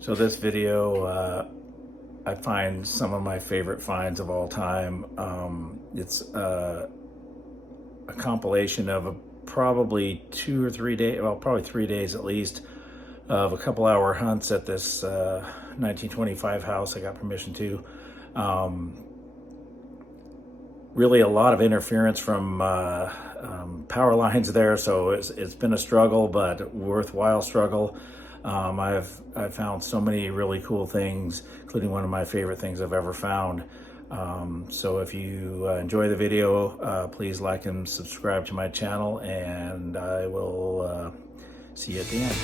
So this video, I find some of my favorite finds of all time. It's a compilation of probably 2 or 3 days, well, probably 3 days at least, of a couple hour hunts at this 1925 house I got permission to. Really a lot of interference from power lines there, so it's been a struggle, but worthwhile struggle. I've found so many really cool things, including one of my favorite things I've ever found. So if you enjoy the video, please like and subscribe to my channel, and I will see you at the end.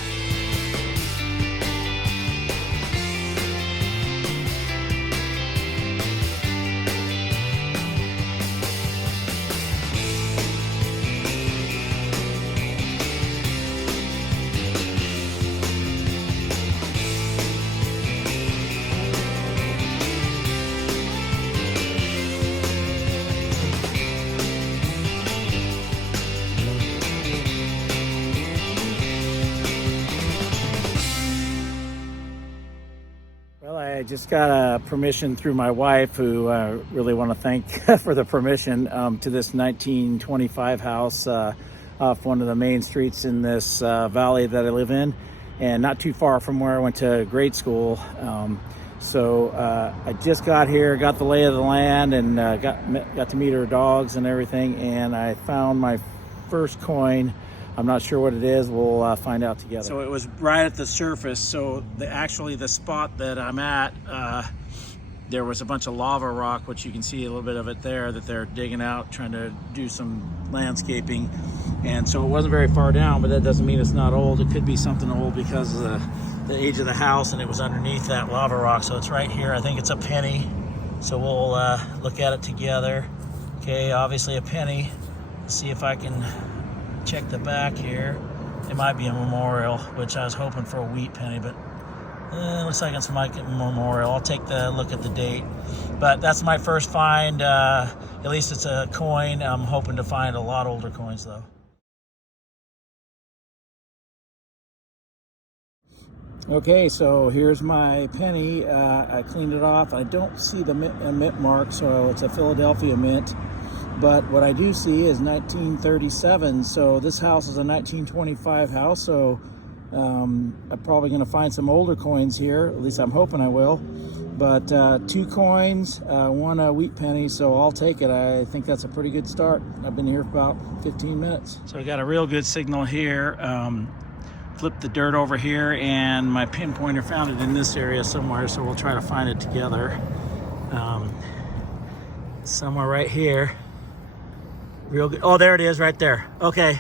Well, I just got permission through my wife, who I really want to thank for the permission, to this 1925 house off one of the main streets in this valley that I live in, and not too far from where I went to grade school. So I just got here, got the lay of the land, and got to meet her dogs and everything, and I found my first coin. I'm not sure what it is. We'll find out together. So it was right at the surface. So actually the spot that I'm at, there was a bunch of lava rock, which you can see a little bit of it there, that they're digging out, trying to do some landscaping. And so it wasn't very far down, but that doesn't mean it's not old. It could be something old because of the age of the house, and it was underneath that lava rock. So it's right here. I think it's a penny. So we'll look at it together. Okay, obviously a penny. Let's see if I can check the back here. It might be a memorial, which I was hoping for a wheat penny, but looks like it's a memorial. I'll take the look at the date. But that's my first find. At least it's a coin. I'm hoping to find a lot older coins though. Okay, so here's my penny. I cleaned it off. I don't see the mint mark, so it's a Philadelphia mint. But what I do see is 1937, so this house is a 1925 house, so I'm probably going to find some older coins here, at least I'm hoping I will. But 2 coins, 1 wheat penny, so I'll take it. I think that's a pretty good start. I've been here for about 15 minutes. So I got a real good signal here. Flipped the dirt over here, and my pinpointer found it in this area somewhere, so we'll try to find it together. Somewhere right here. Real good. Oh, there it is right there. Okay,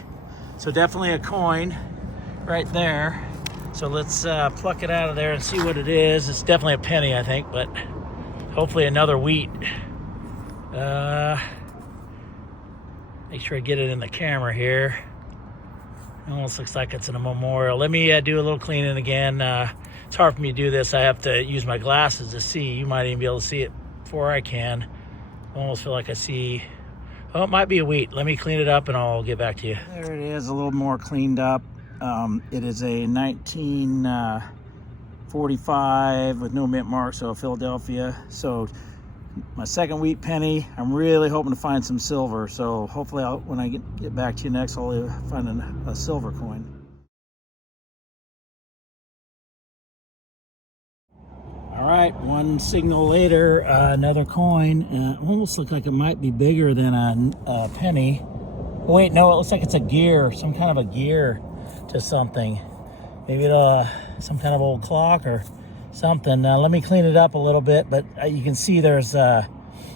so definitely a coin right there. So let's pluck it out of there and see what it is. It's definitely a penny, I think, but hopefully another wheat. Make sure I get it in the camera here. Almost looks like it's in a memorial. Let me do a little cleaning again. It's hard for me to do this. I have to use my glasses to see. You might even be able to see it before I can. I almost feel like I see. Oh, it might be a wheat. Let me clean it up and I'll get back to you. There it is, a little more cleaned up. It is a 1945 with no mint mark, so Philadelphia. So my second wheat penny. I'm really hoping to find some silver. So hopefully when I get back to you next, I'll find a silver coin. All right, one signal later, another coin. Almost looks like it might be bigger than a penny. Wait, no, it looks like it's a gear, some kind of a gear to something. Maybe some kind of old clock or something. Now let me clean it up a little bit, but you can see there's the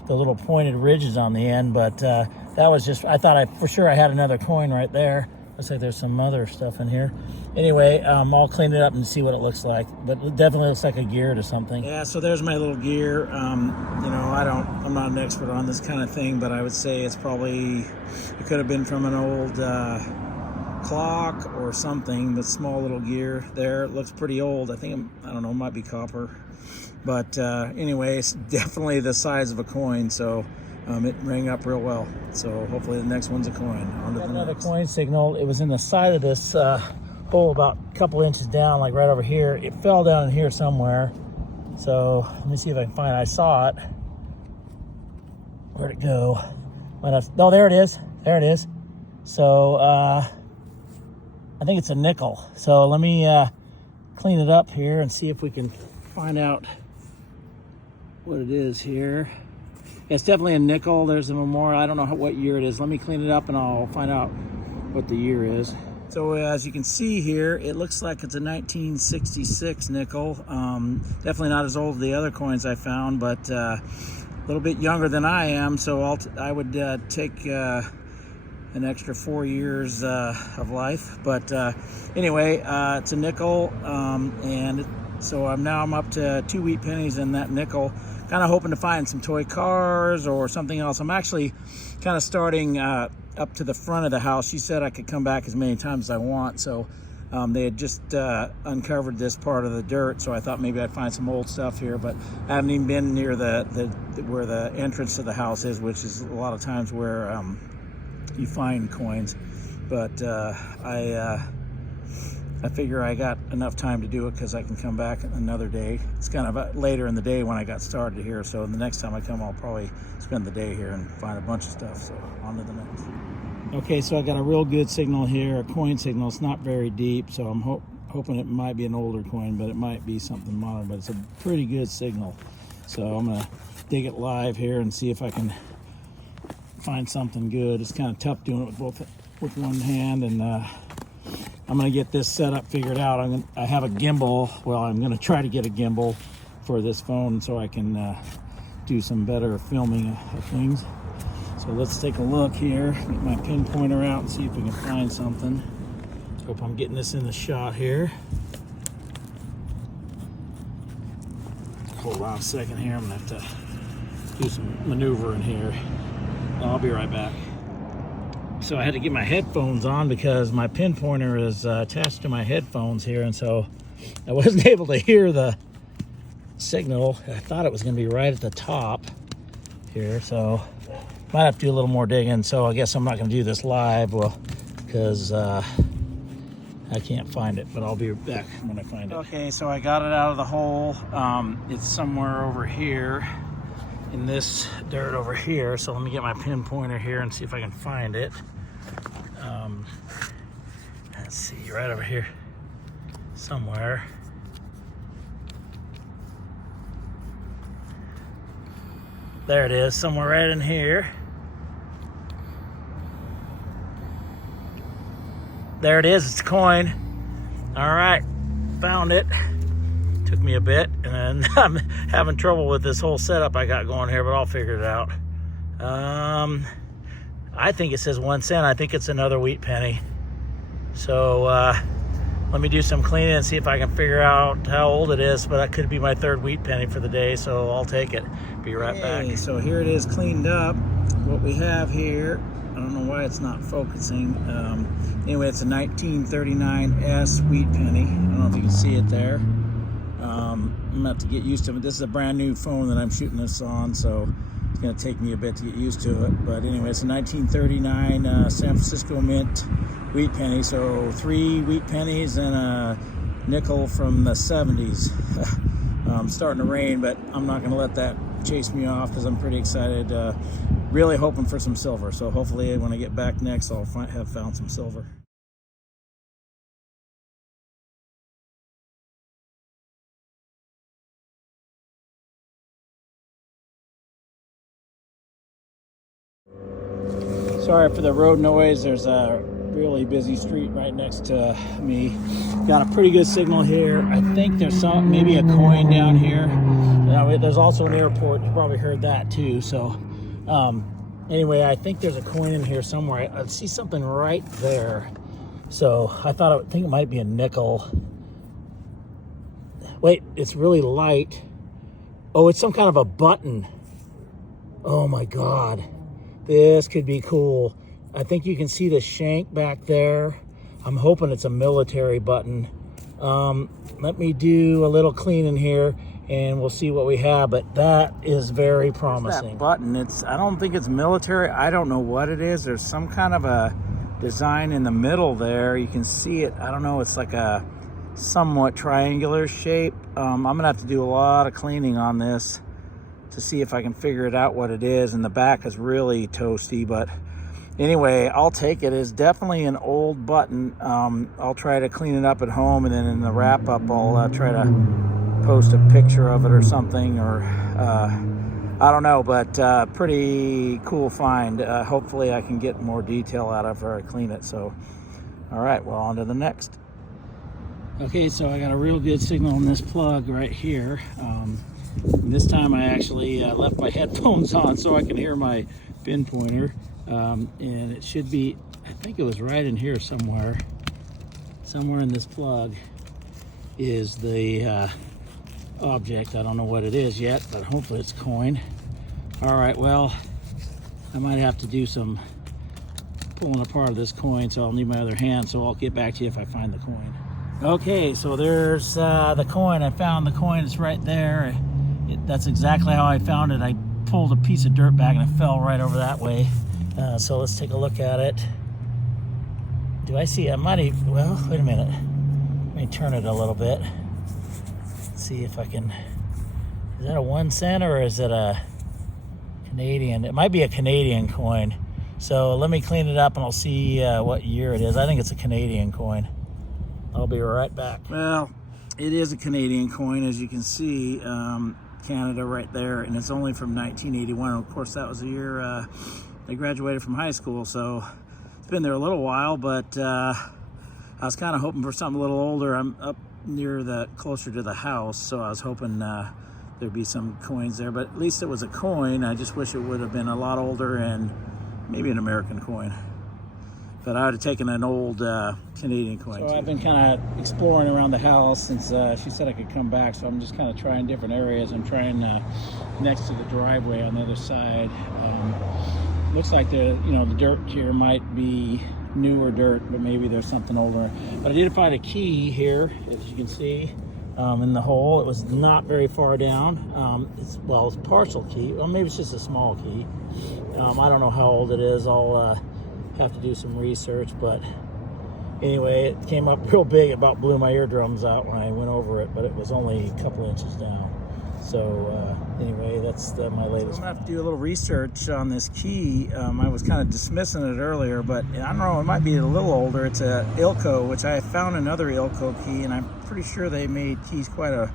little pointed ridges on the end, but that was just, I thought for sure I had another coin right there. Looks like there's some other stuff in here. Anyway, I'll clean it up and see what it looks like, but it definitely looks like a gear to something. Yeah, so there's my little gear. You know, I'm not an expert on this kind of thing, but I would say it could have been from an old clock or something, but small little gear there. It looks pretty old. I don't know, it might be copper. But anyway, it's definitely the size of a coin, so it rang up real well. So hopefully the next one's a coin. On to the Another next. coin signal. It was in the side of this hole about a couple inches down, like right over here. It fell down in here somewhere. So let me see if I can find it. I saw it. Where'd it go? Oh, there it is. There it is. So I think it's a nickel. So let me clean it up here and see if we can find out what it is here. It's definitely a nickel. There's a memorial. I don't know what year it is. Let me clean it up and I'll find out what the year is. So as you can see here, it looks like it's a 1966 nickel. Definitely not as old as the other coins I found, but a little bit younger than I am. So I would take an extra 4 years of life. But anyway, it's a nickel, and so I'm up to 2 wheat pennies in that nickel. Kind of hoping to find some toy cars or something else. I'm actually kind of starting up to the front of the house. She said I could come back as many times as I want. So they had just uncovered this part of the dirt, so I thought maybe I'd find some old stuff here, but I haven't even been near where the entrance to the house is, which is a lot of times where you find coins. But I figure I got enough time to do it because I can come back another day. It's kind of later in the day when I got started here, so the next time I come, I'll probably spend the day here and find a bunch of stuff. So on to the next. Okay, so I got a real good signal here, a coin signal. It's not very deep, so I'm hoping it might be an older coin, but it might be something modern, but it's a pretty good signal. So I'm gonna dig it live here and see if I can find something good. It's kind of tough doing it with one hand, and I'm gonna get this setup figured out. I have a gimbal. Well, I'm gonna try to get a gimbal for this phone so I can do some better filming of things. So let's take a look here. Get my pin pointer out and see if we can find something. Hope I'm getting this in the shot here. Hold on a second here. I'm gonna have to do some maneuvering here. I'll be right back. So I had to get my headphones on because my pin pointer is attached to my headphones here, and so I wasn't able to hear the signal. I thought it was going to be right at the top here, so might have to do a little more digging. So I guess I'm not going to do this live, because I can't find it, but I'll be back when I find it. Okay, so I got it out of the hole. It's somewhere over here in this dirt over here. So let me get my pin pointer here and see if I can find it. Let's see, right over here somewhere. There it is, somewhere right in here. There it is, it's a coin. All right, found it. Took me a bit, and I'm having trouble with this whole setup I got going here, but I'll figure it out. I think it says 1 cent. I think it's another wheat penny. So let me do some cleaning and see if I can figure out how old it is, but that could be my 3rd wheat penny for the day, so I'll take it. Be right back. So here it is cleaned up. What we have here, I don't know why it's not focusing. Anyway, it's a 1939 S wheat penny. I don't know if you can see it there. I'm gonna have to get used to it. This is a brand new phone that I'm shooting this on, so it's gonna take me a bit to get used to it. But anyway, it's a 1939 San Francisco Mint wheat penny. So 3 wheat pennies and a nickel from the 70s. Starting to rain, but I'm not gonna let that chase me off because I'm pretty excited. Really hoping for some silver. So hopefully when I get back next, I'll have found some silver. Sorry for the road noise. There's a really busy street right next to me. Got a pretty good signal here. I think there's maybe a coin down here. There's also an airport. You probably heard that too. So anyway, I think there's a coin in here somewhere. I see something right there. So I think it might be a nickel. Wait, it's really light. Oh, it's some kind of a button. Oh my God. This could be cool. I think you can see the shank back there. I'm hoping it's a military button. Let me do a little cleaning here and we'll see what we have, but that is very promising. That button, I don't think it's military. I don't know what it is. There's some kind of a design in the middle there. You can see it. I don't know, it's like a somewhat triangular shape. I'm gonna have to do a lot of cleaning on this to see if I can figure it out what it is. And the back is really toasty, but anyway, I'll take it. It's definitely an old button. I'll try to clean it up at home, and then in the wrap up I'll try to post a picture of it or something, or I don't know, but pretty cool find. Hopefully I can get more detail out of her. I clean it. So all right, well, on to the next. Okay, so I got a real good signal on this plug right here. This time I actually left my headphones on so I can hear my pin pointer, and it should be, I think it was right in here somewhere in this plug is the object. I don't know what it is yet, but hopefully it's coin. All right, well, I might have to do some pulling apart of this coin, so I'll need my other hand, so I'll get back to you if I find the coin. Okay, so there's the coin. I found the coin. It's right there. That's exactly how I found it. I pulled a piece of dirt back and it fell right over that way. So let's take a look at it. Do I see? I might have, well, wait a minute. Let me turn it a little bit. Let's see if I can. Is that a 1 cent or is it a Canadian? It might be a Canadian coin. So let me clean it up and I'll see what year it is. I think it's a Canadian coin. I'll be right back. Well, it is a Canadian coin, as you can see. Canada right there, and it's only from 1981. Of course, that was the year they graduated from high school, so it's been there a little while, but I was kind of hoping for something a little older. I'm up near closer to the house, so I was hoping there'd be some coins there, but at least it was a coin. I just wish it would have been a lot older and maybe an American coin. But I would have taken an old Canadian coin. So I've been kind of exploring around the house since she said I could come back. So I'm just kind of trying different areas. I'm trying next to the driveway on the other side. Looks like the dirt here might be newer dirt, but maybe there's something older. But I did find a key here, as you can see, in the hole. It was not very far down. It's a partial key. Well, maybe it's just a small key. I don't know how old it is. I'll have to do some research, but anyway, it came up real big. It about blew my eardrums out when I went over it, but it was only a couple inches down. So anyway, that's my latest. I'm gonna have to do a little research on this key. I was kind of dismissing it earlier, but I don't know, it might be a little older. It's a Ilko, which I found another Ilko key, and I'm pretty sure they made keys quite a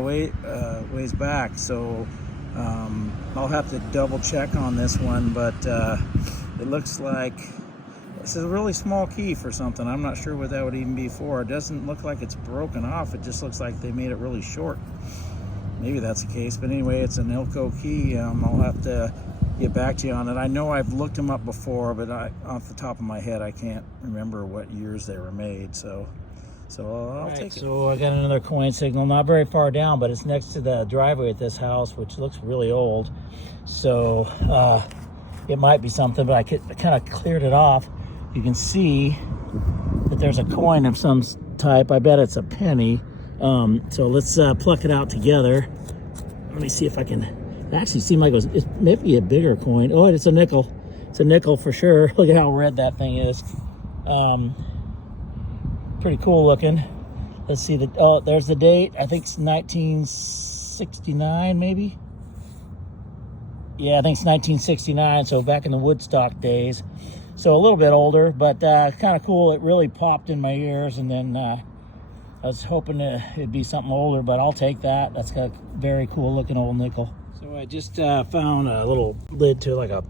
ways back. So I'll have to double check on this one, but it looks like this is a really small key for something. I'm not sure what that would even be for. It doesn't look like it's broken off. It just looks like they made it really short. Maybe that's the case, but anyway, it's an Ilko key. I'll have to get back to you on it. I know I've looked them up before, but off the top of my head, I can't remember what years they were made. So I'll take it. So I got another coin signal, not very far down, but it's next to the driveway at this house, which looks really old. So it might be something, but I kind of cleared it off. You can see that there's a coin of some type. I bet it's a penny. So let's pluck it out together. Let me see if I can. It actually seemed like it may be a bigger coin. Oh, it's a nickel. It's a nickel for sure. Look at how red that thing is. Pretty cool looking. Let's see there's the date. I think it's 1969, maybe. Yeah, I think it's 1969. So back in the Woodstock days. So a little bit older, but kind of cool. It really popped in my ears, and then I was hoping it'd be something older, but I'll take that. That's got a very cool looking old nickel. So I just found a little lid to like a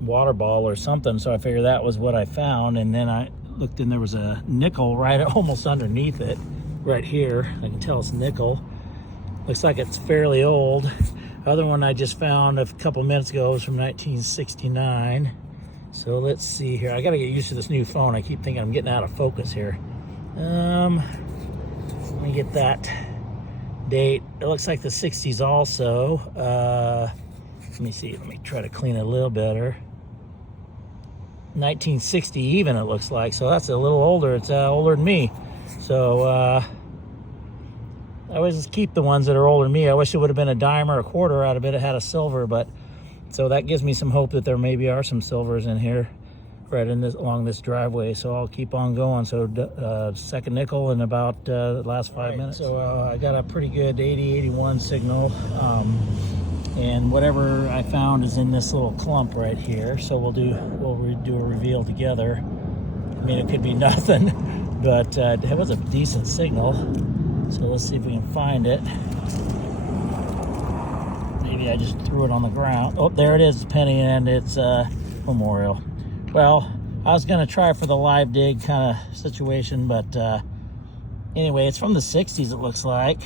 water bottle or something, so I figured that was what I found, and then I looked and there was a nickel right almost underneath it, right here. I can tell it's nickel. Looks like it's fairly old. The other one I just found a couple minutes ago was from 1969. So let's see here. I gotta get used to this new phone. I keep thinking I'm getting out of focus here. Let me get that date. It looks like the 60s also. Let me see. Let me try to clean it a little better. 1960 even, it looks like. So that's a little older. It's older than me. So I always just keep the ones that are older than me. I wish it would have been a dime or a quarter out of it. It had a silver, but so that gives me some hope that there maybe are some silvers in here. right in this along this driveway, so I'll keep on going. So second nickel in about the last 5 minutes. So I got a pretty good 80-81 signal, and whatever I found is in this little clump right here. So we'll do a reveal together. I mean, it could be nothing, but it was a decent signal. So let's see if we can find it. Maybe I just threw it on the ground. Oh, there it is, penny, and it's memorial. Well, I was going to try for the live dig kind of situation, but anyway, it's from the 60s, it looks like.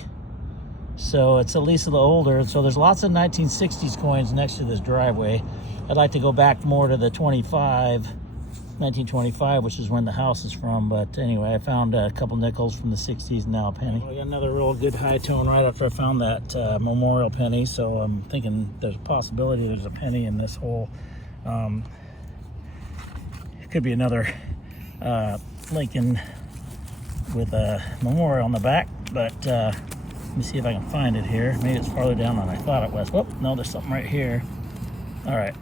So it's at least a little older. So there's lots of 1960s coins next to this driveway. I'd like to go back more to the 1925, which is when the house is from. But anyway, I found a couple nickels from the 60s and now a penny. I got another real good high tone right after I found that memorial penny. So I'm thinking there's a possibility there's a penny in this hole. It could be another Lincoln with a memorial on the back, but let me see if I can find it here. Maybe it's farther down than I thought it was. Whoop, no, there's something right here. All right,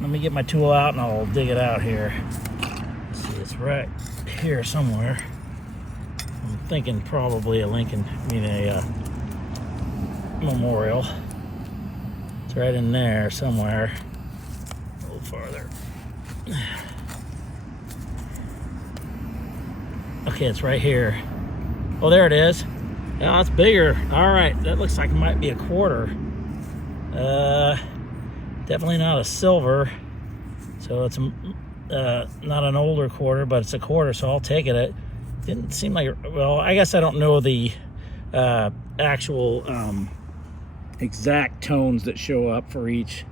let me get my tool out and I'll dig it out here. Let's see, it's right here somewhere. I'm thinking probably a Lincoln, a memorial. It's right in there somewhere. A little farther. Okay, it's right here. Oh, there it is. Yeah, that's bigger. All right, that looks like it might be a quarter. Definitely not a silver. So it's not an older quarter, but it's a quarter, so I'll take it. It didn't seem like, well, I guess I don't know the actual exact tones that show up for each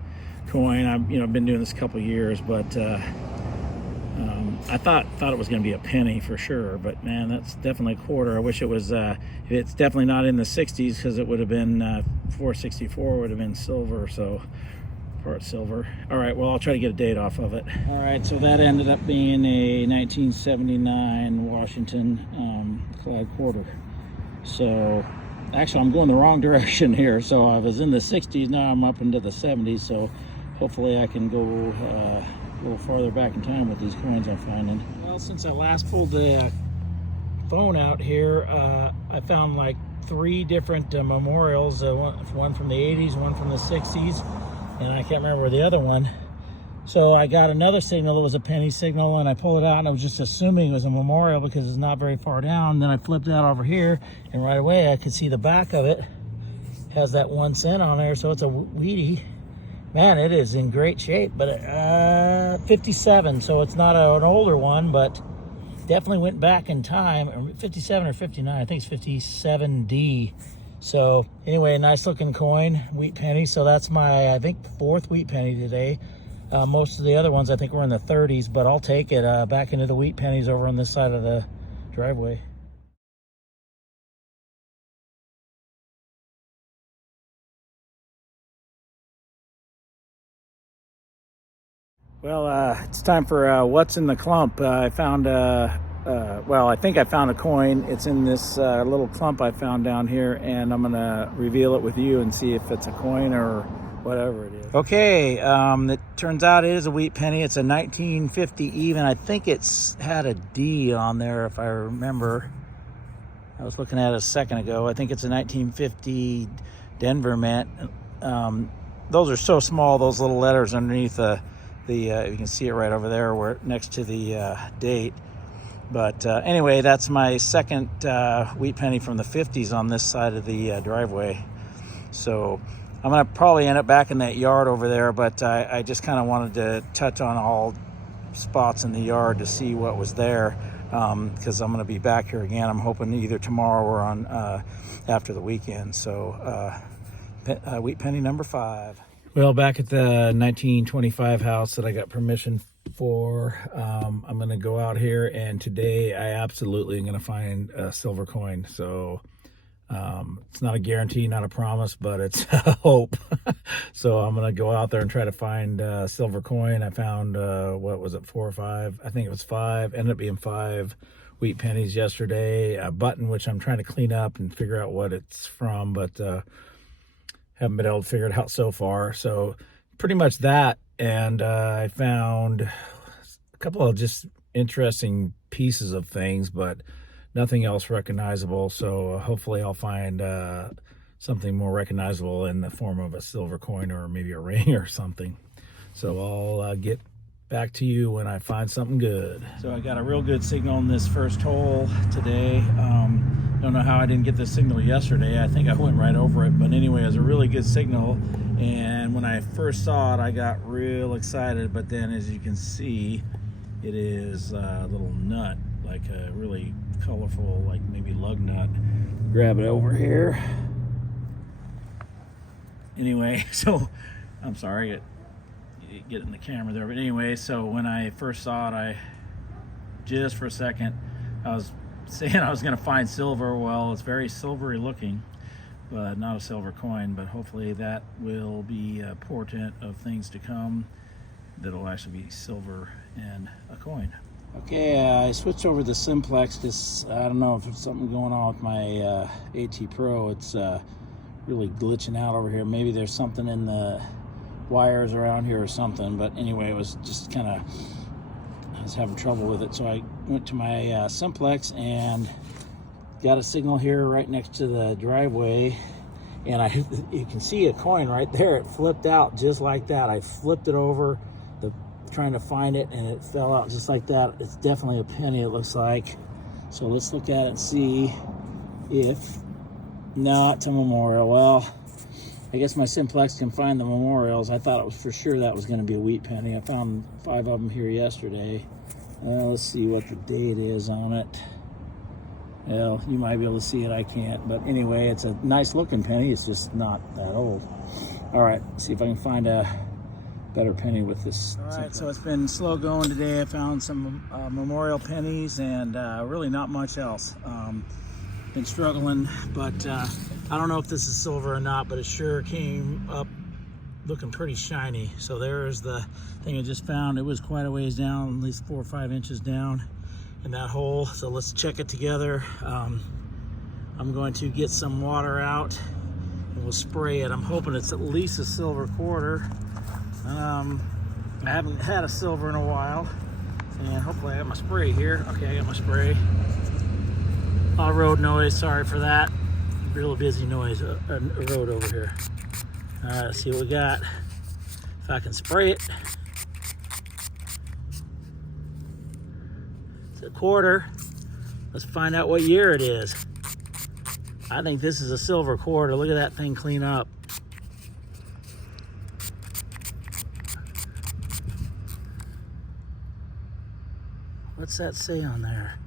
coin. I've been doing this a couple years, but I thought it was going to be a penny for sure, but man, that's definitely a quarter. I wish it was. It's definitely not in the 60s, because it would have been 464 would have been silver, so part silver. All right, well, I'll try to get a date off of it. All right, so that ended up being a 1979 Washington Clyde quarter. So actually, I'm going the wrong direction here. So I was in the 60s, now I'm up into the 70s. So hopefully I can go a little farther back in time with these coins I'm finding. Well, since I last pulled the phone out here, I found like 3 different memorials. One from the 80s, one from the 60s, and I can't remember the other one. So I got another signal that was a penny signal, and I pulled it out, and I was just assuming it was a memorial because it's not very far down. Then I flipped it out over here, and right away I could see the back of it. It has that 1 cent on there, so it's a Wheatie. Man, it is in great shape, but 57, so it's not an older one, but definitely went back in time. 57 or 59, I think it's 57D. So anyway, a nice looking coin, wheat penny. So that's my, I think, 4th wheat penny today. Most of the other ones I think were in the 30s, but I'll take it back into the wheat pennies over on this side of the driveway. Well, it's time for what's in the clump. I found, well, I think I found a coin. It's in this little clump I found down here, and I'm gonna reveal it with you and see if it's a coin or whatever it is. Okay, it turns out it is a wheat penny. It's a 1950 even. I think it's had a D on there, if I remember. I was looking at it a second ago. I think it's a 1950 Denver Mint. Those are so small, those little letters underneath you can see it right over there, where next to the date. But anyway, that's my second wheat penny from the 50s on this side of the driveway. So I'm gonna probably end up back in that yard over there, but I just kind of wanted to touch on all spots in the yard to see what was there, because I'm gonna be back here again. I'm hoping either tomorrow or on after the weekend. So wheat penny number 5. Well, back at the 1925 house that I got permission for, I'm going to go out here, and today I absolutely am going to find a silver coin. So it's not a guarantee, not a promise, but it's a hope. So I'm going to go out there and try to find a silver coin. I found, what was it, 4 or 5? I think it was 5. Ended up being 5 wheat pennies yesterday. A button, which I'm trying to clean up and figure out what it's from, but haven't been able to figure it out so far. So pretty much that. And I found a a couple of just interesting pieces of things, but nothing else recognizable. So hopefully I'll find something more recognizable in the form of a silver coin or maybe a ring or something. So I'll get back to you when I find something good. So I got a real good signal in this first hole today. Don't know how I didn't get this signal yesterday. I think I went right over it, but anyway, it was a really good signal. And when I first saw it, I got real excited, but then as you can see, it is a little nut, like a really colorful, like maybe lug nut. Grab it over here. Anyway, so I'm sorry, get in the camera there, but anyway, so when I first saw it, I just for a second I was saying I was going to find silver. Well, it's very silvery looking, but not a silver coin, but hopefully that will be a portent of things to come that'll actually be silver and a coin. Okay, I switched over to Simplex because I don't know if there's something going on with my AT Pro. It's really glitching out over here. Maybe there's something in the wires around here or something, but anyway, it was just kind of, I was having trouble with it, so I went to my Simplex and got a signal here right next to the driveway, and you can see a coin right there. It flipped out just like that. I flipped it over, trying to find it, and it fell out just like that. It's definitely a penny, it looks like. So let's look at it and see if, no, it's a memorial. Well, I guess my Simplex can find the memorials. I thought it was for sure that was going to be a wheat penny. I found 5 of them here yesterday. Let's see what the date is on it. Well, you might be able to see it. I can't. But anyway, it's a nice looking penny. It's just not that old. All right, see if I can find a better penny with this. All right, Simplex. So it's been slow going today. I found some memorial pennies and really not much else. Been struggling, but I don't know if this is silver or not, but it sure came up looking pretty shiny. So there's the thing I just found. It was quite a ways down, at least 4 or 5 inches down in that hole. So let's check it together. I'm going to get some water out and we'll spray it. I'm hoping it's at least a silver quarter. I haven't had a silver in a while, and hopefully I got my spray here. Okay, I got my spray. A lot of road noise, sorry for that. Real busy noise, road over here. All right, let's see what we got. If I can spray it. It's a quarter. Let's find out what year it is. I think this is a silver quarter. Look at that thing clean up. What's that say on there?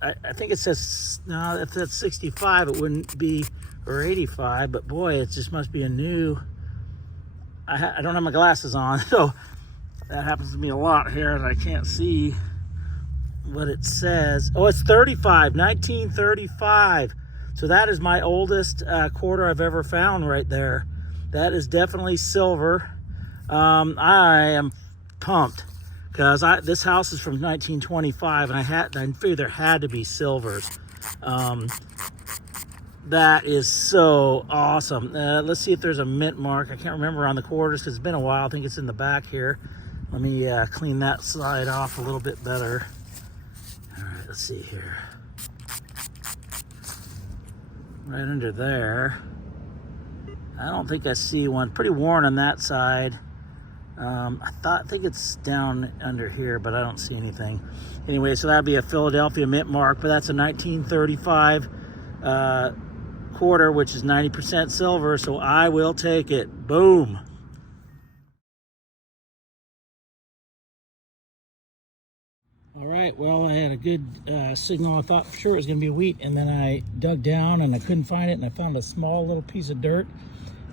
I think it says, no, if that's 65, it wouldn't be, or 85, but boy, it just must be a new, I don't have my glasses on, so that happens to me a lot here, and I can't see what it says. Oh, it's 35, 1935. So that is my oldest quarter I've ever found right there. That is definitely silver. I am pumped. Because this house is from 1925, and I figured there had to be silvers. That is so awesome. Let's see if there's a mint mark. I can't remember on the quarters because it's been a while. I think it's in the back here. Let me clean that side off a little bit better. All right, let's see here. Right under there. I don't think I see one. Pretty worn on that side. I think it's down under here, but I don't see anything. Anyway, so that'd be a Philadelphia mint mark, but that's a 1935 quarter, which is 90% silver, so I will take it. Boom. All right, well, I had a good signal. I thought for sure it was going to be wheat, and then I dug down and I couldn't find it, and I found a small little piece of dirt.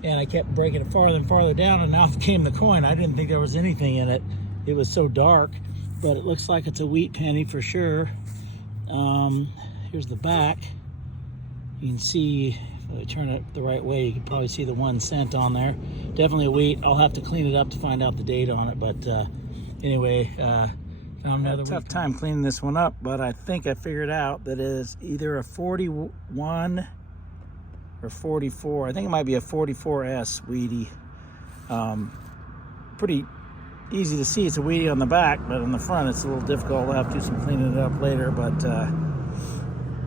And I kept breaking it farther and farther down, and out came the coin. I didn't think there was anything in it. It was so dark, but it looks like it's a wheat penny for sure. Here's the back. You can see, if I turn it the right way, you can probably see the 1 cent on there. Definitely a wheat. I'll have to clean it up to find out the date on it, but anyway, found another tough time cleaning this one up, but I think I figured out that it is either a 41 or 44. I think it might be a 44S Wheatie. pretty easy to see. It's a Wheatie on the back, but on the front it's a little difficult. I'll have to do some cleaning it up later, but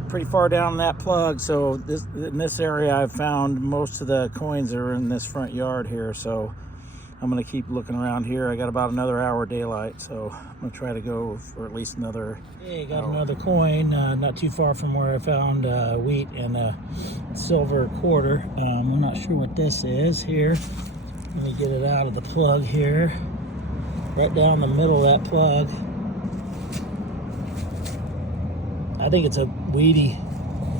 pretty far down in that plug. So in this area I've found most of the coins are in this front yard here, so I'm gonna keep looking around here. I got about another hour daylight, so I'm gonna try to go for at least another got hour. Another coin not too far from where I found wheat and a silver quarter. I'm not sure what this is here. Let me get it out of the plug here. Right down the middle of that plug. I think it's a Wheatie.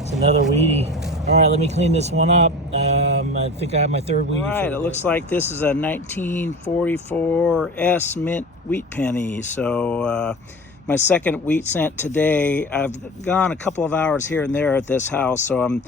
It's another Wheatie. All right, let me clean this one up. I think I have my third Wheatie. All right, it looks like this is a 1944 S mint wheat penny. So my second wheat cent today. I've gone a couple of hours here and there at this house, so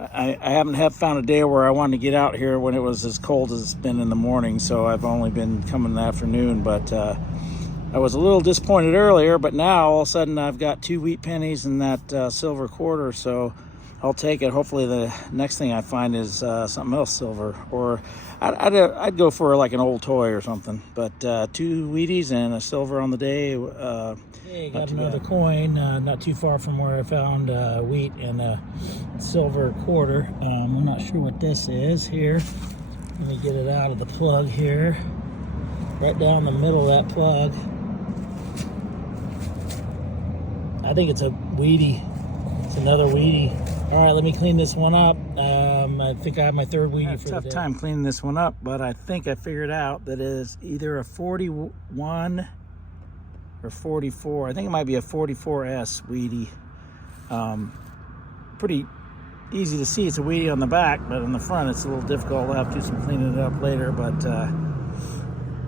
I haven't found a day where I wanted to get out here when it was as cold as it's been in the morning. So I've only been coming in the afternoon, but I was a little disappointed earlier, but now all of a sudden I've got 2 wheat pennies and that silver quarter, so I'll take it. Hopefully the next thing I find is something else silver, or I'd go for like an old toy or something. But 2 Wheaties and a silver on the day. Got another coin not too far from where I found wheat and a silver quarter. I'm not sure what this is here. Let me get it out of the plug here. Right down the middle of that plug. I think it's a Wheatie. It's another Wheatie. All right, let me clean this one up. I think I have my third Wheatie for the day. Tough time cleaning this one up, but I think I figured out that it is either a 41 or 44. I think it might be a 44S Wheatie. Pretty easy to see. It's a Wheatie on the back, but on the front it's a little difficult. I'll have to do some cleaning it up later, but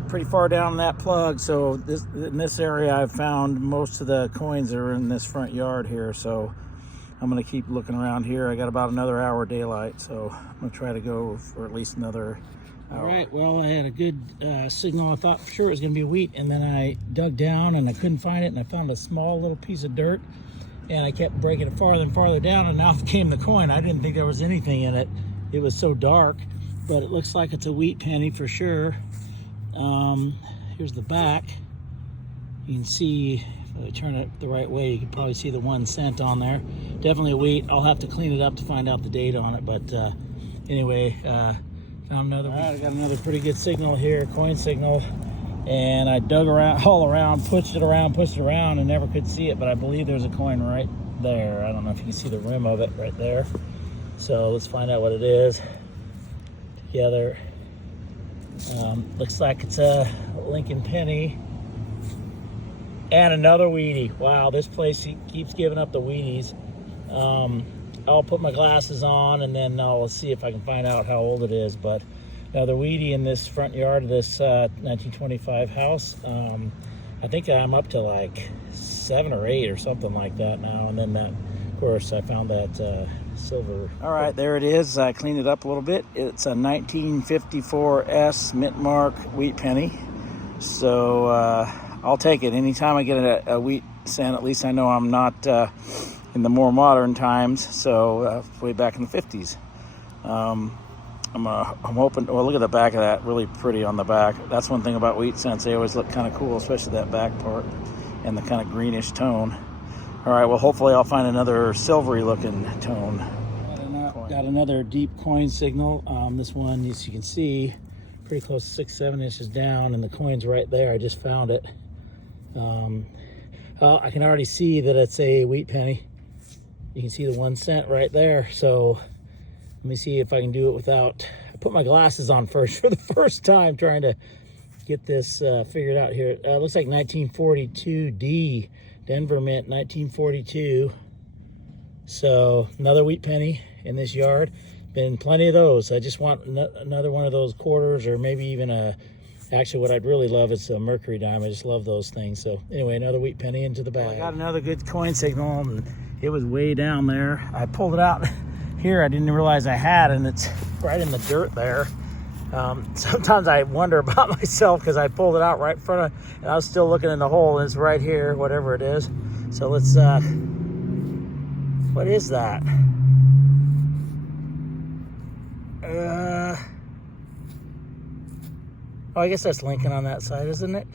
pretty far down in that plug. So in this area I've found most of the coins are in this front yard here, so I'm gonna keep looking around here. I got about another hour daylight, so I'm gonna try to go for at least another hour. All right, well, I had a good signal. I thought for sure it was gonna be wheat, and then I dug down and I couldn't find it, and I found a small little piece of dirt, and I kept breaking it farther and farther down, and now came the coin. I didn't think there was anything in it. It was so dark, but it looks like it's a wheat penny for sure. Here's the back. You can see, if I turn it the right way, you can probably see the 1 cent on there. Definitely a wheat. I'll have to clean it up to find out the date on it, but anyway, found another. All right, I got another pretty good signal here, coin signal, and I dug around, all around, pushed it around, and never could see it, but I believe there's a coin right there. I don't know if you can see the rim of it right there. So let's find out what it is together. Looks like it's a Lincoln penny and another Wheatie. Wow, this place keeps giving up the Wheaties. I'll put my glasses on and then I'll see if I can find out how old it is. But another Wheatie in this front yard of this 1925 house. I think I'm up to like 7 or 8 or something like that now. And then of course I found that silver. All right, there it is. I cleaned it up a little bit. It's a 1954 S mint mark wheat penny. So I'll take it. Anytime I get a wheat cent, at least I know I'm not in the more modern times. So way back in the 50s. I'm hoping. Well, look at the back of that. Really pretty on the back. That's one thing about wheat cents. They always look kind of cool, especially that back part and the kind of greenish tone. All right, well, hopefully I'll find another silvery looking tone. Got another deep coin signal. This one, as you can see, pretty close to 6-7 inches down, and the coin's right there. I just found it. Well, I can already see that it's a wheat penny. You can see the 1 cent right there. So let me see if I can do it without, I put my glasses on first for the first time trying to get this figured out here. Looks like 1942D. Denver Mint, 1942. So another wheat penny in this yard. Been plenty of those. I just want another one of those quarters, or maybe even actually what I'd really love is a mercury dime. I just love those things. So anyway, another wheat penny into the bag. Well, I got another good coin signal, and it was way down there. I pulled it out here. I didn't realize I had, and it's right in the dirt there. Sometimes I wonder about myself because I pulled it out right in front of, and I was still looking in the hole, and it's right here, whatever it is. So let's, what is that? Oh, I guess that's Lincoln on that side, isn't it?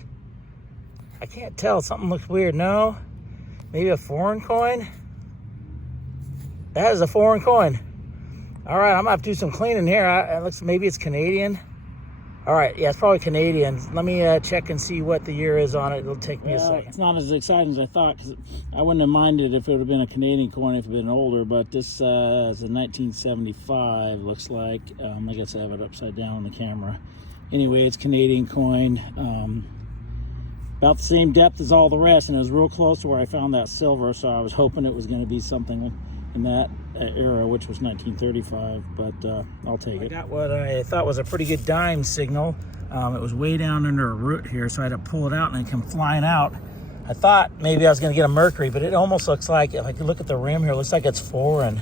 I can't tell. Something looks weird. No, maybe a foreign coin. That is a foreign coin. All right, I'm gonna have to do some cleaning here. It looks, maybe it's Canadian. All right, yeah, it's probably Canadian. Let me check and see what the year is on it. It'll take me a second. It's not as exciting as I thought, because I wouldn't have minded if it would have been a Canadian coin if it had been older, but this is a 1975, looks like. I guess I have it upside down on the camera. Anyway, it's Canadian coin. About the same depth as all the rest, and it was real close to where I found that silver, so I was hoping it was going to be something in that era, which was 1935, but I'll take it. I got what I thought was a pretty good dime signal. It was way down under a root here, so I had to pull it out and it came flying out. I thought maybe I was going to get a mercury, but it almost looks like, if I could look at the rim here, it looks like it's foreign.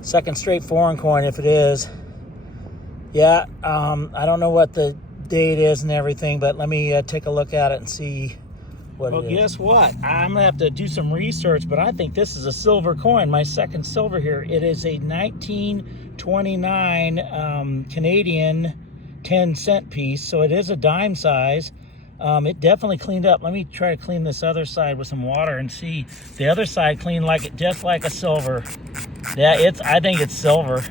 Second straight foreign coin, if it is. Yeah, I don't know what the date is and everything, but let me take a look at it and see what it is. Well, guess what? I'm gonna have to do some research, but I think this is a silver coin, my second silver here. It is a 1929 Canadian 10-cent piece, so it is a dime size. It definitely cleaned up. Let me try to clean this other side with some water and see. The other side cleaned like it, just like a silver. Yeah, I think it's silver.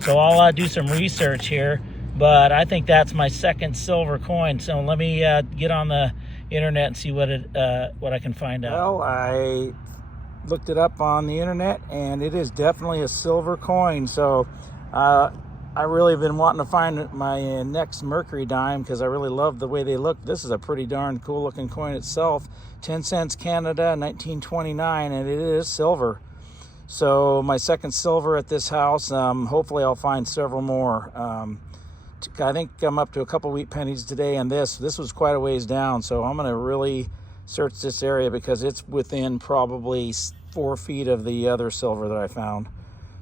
So I'll do some research here, but I think that's my second silver coin. So let me get on the internet and see what I can find out. Well, I looked it up on the internet, and it is definitely a silver coin. So I really have been wanting to find my next mercury dime, because I really love the way they look. This is a pretty darn cool looking coin itself. 10 cents Canada, 1929, and it is silver. So my second silver at this house. Hopefully I'll find several more. I think I'm up to a couple wheat pennies today, and this was quite a ways down, so I'm going to really search this area, because it's within probably 4 feet of the other silver that I found.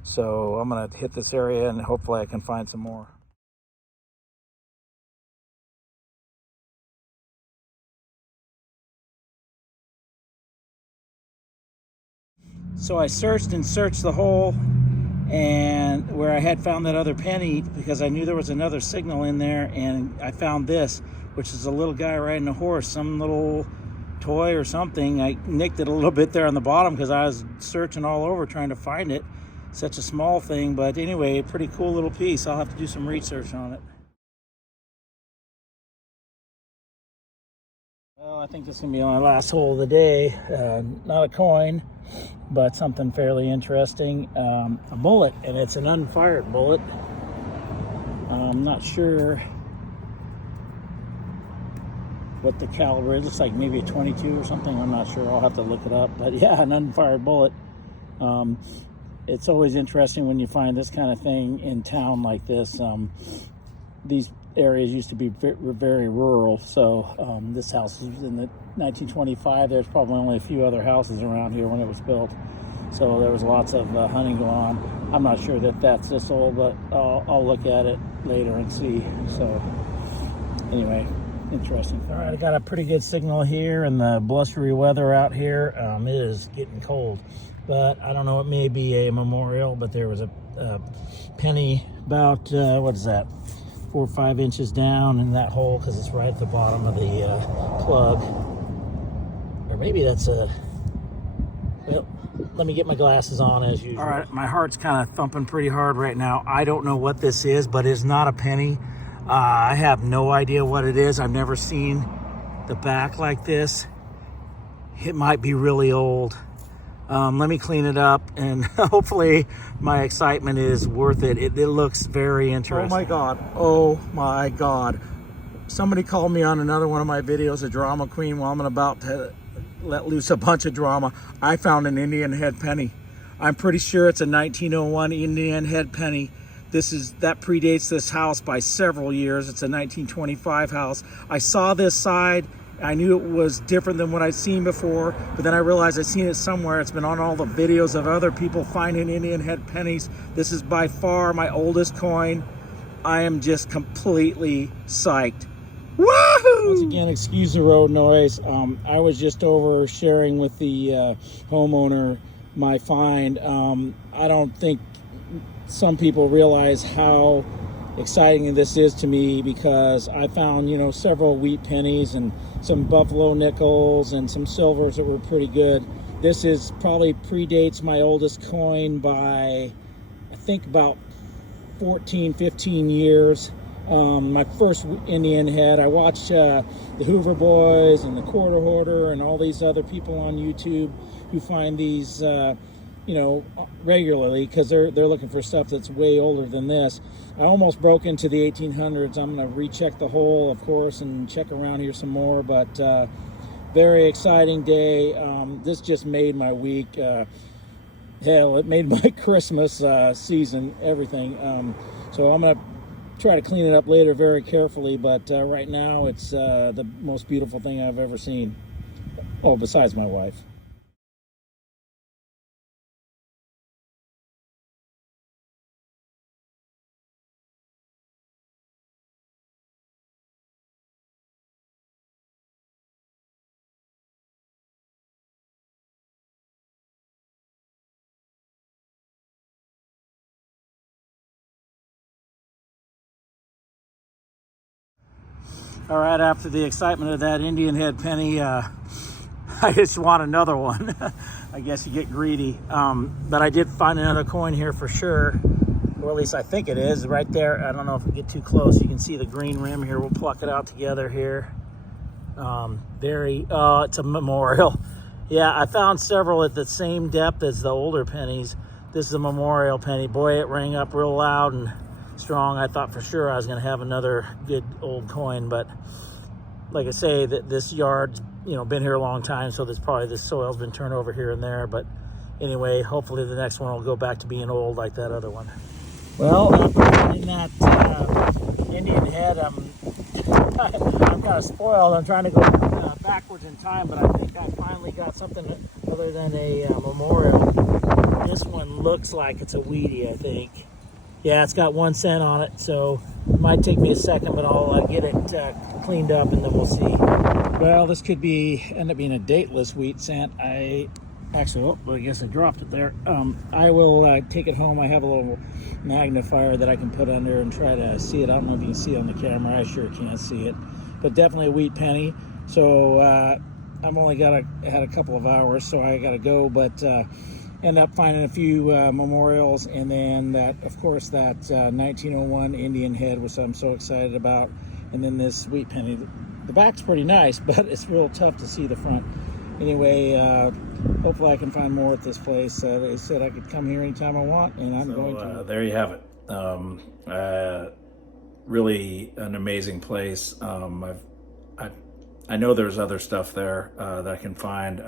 So I'm going to hit this area, and hopefully I can find some more. So I searched and searched the hole, and where I had found that other penny, because I knew there was another signal in there, and I found this, which is a little guy riding a horse, some little toy or something. I nicked it a little bit there on the bottom because I was searching all over trying to find it. Such a small thing, but anyway, pretty cool little piece. I'll have to do some research on it. Well, I think this is going to be my last hole of the day. Not a coin, but something fairly interesting. A bullet, and it's an unfired bullet. I'm not sure what the caliber is. It looks like maybe a 22 or something. I'm not sure. I'll have to look it up. But yeah, an unfired bullet. It's always interesting when you find this kind of thing in town like this. These areas used to be very rural, so this house was in the 1925. There's probably only a few other houses around here when it was built, so there was lots of hunting going on. I'm not sure that that's this old, but I'll look at it later and see. So anyway, interesting. All right, I got a pretty good signal here in the blustery weather out here. It is getting cold, but I don't know, it may be a memorial, but there was a penny about what is that, 4 or 5 inches down in that hole, because it's right at the bottom of the plug. Or maybe that's a, well, let me get my glasses on as usual. All right, my heart's kind of thumping pretty hard right now. I don't know what this is, but it's not a penny. I have no idea what it is. I've never seen the back like this. It might be really old. Let me clean it up, and hopefully my excitement is worth it. It looks very interesting. Oh my God. Oh my God. Somebody called me on another one of my videos a drama queen. Well, I'm about to let loose a bunch of drama. I found an Indian head penny. I'm pretty sure it's a 1901 Indian head penny. That predates this house by several years. It's a 1925 house. I saw this side. I knew it was different than what I'd seen before, but then I realized I'd seen it somewhere. It's been on all the videos of other people finding Indian head pennies. This is by far my oldest coin. I am just completely psyched. Woohoo! Once again, excuse the road noise. I was just over sharing with the homeowner my find. I don't think some people realize how exciting this is to me, because I found, you know, several wheat pennies and some buffalo nickels and some silvers that were pretty good. This is probably predates my oldest coin by, I think, about 14, 15 years. My first Indian head, I watched the Hoover Boys and the Quarter Hoarder and all these other people on YouTube who find these, you know, regularly, because they're looking for stuff that's way older than this. I almost broke into the 1800s. I'm going to recheck the hole, of course, and check around here some more, but very exciting day. This just made my week. Hell, it made my Christmas season, everything. So I'm going to try to clean it up later very carefully, but right now it's the most beautiful thing I've ever seen. Oh, besides my wife. All right, after the excitement of that Indian head penny, I just want another one. I guess you get greedy. But I did find another coin here for sure, or at least I think it is, right there. I don't know if we get too close. You can see the green rim here. We'll pluck it out together here. It's a memorial. Yeah, I found several at the same depth as the older pennies. This is a memorial penny. Boy, it rang up real loud and strong. I thought for sure I was going to have another good old coin, but like I say, that this yard's, you know, been here a long time, so there's probably this soil's been turned over here and there. But anyway, hopefully the next one will go back to being old like that other one. Well, in that Indian head, I'm kind of spoiled. I'm trying to go backwards in time, but I think I finally got something other than a memorial. This one looks like it's a Wheatie, I think. Yeah, it's got 1 cent on it, so it might take me a second, but I'll get it cleaned up and then we'll see. Well, this could end up being a dateless wheat cent. I guess I dropped it there. I will take it home. I have a little magnifier that I can put under and try to see it. I don't know if you can see it on the camera. I sure can't see it, but definitely a wheat penny. So I'm only had a couple of hours, so I got to go, but end up finding a few memorials, and then that, of course, that 1901 Indian head, which I'm so excited about, and then this wheat penny. The back's pretty nice, but it's real tough to see the front. Anyway, hopefully I can find more at this place. They said I could come here anytime I want, and I'm going to. There you have it. Really an amazing place. I know there's other stuff there that I can find.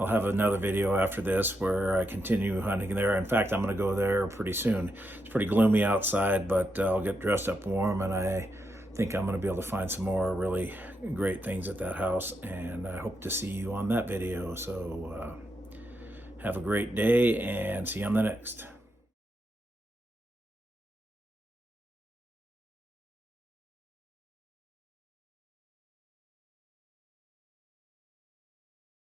I'll have another video after this where I continue hunting there. In fact, I'm going to go there pretty soon. It's pretty gloomy outside, but I'll get dressed up warm, and I think I'm going to be able to find some more really great things at that house, and I hope to see you on that video. So have a great day, and see you on the next.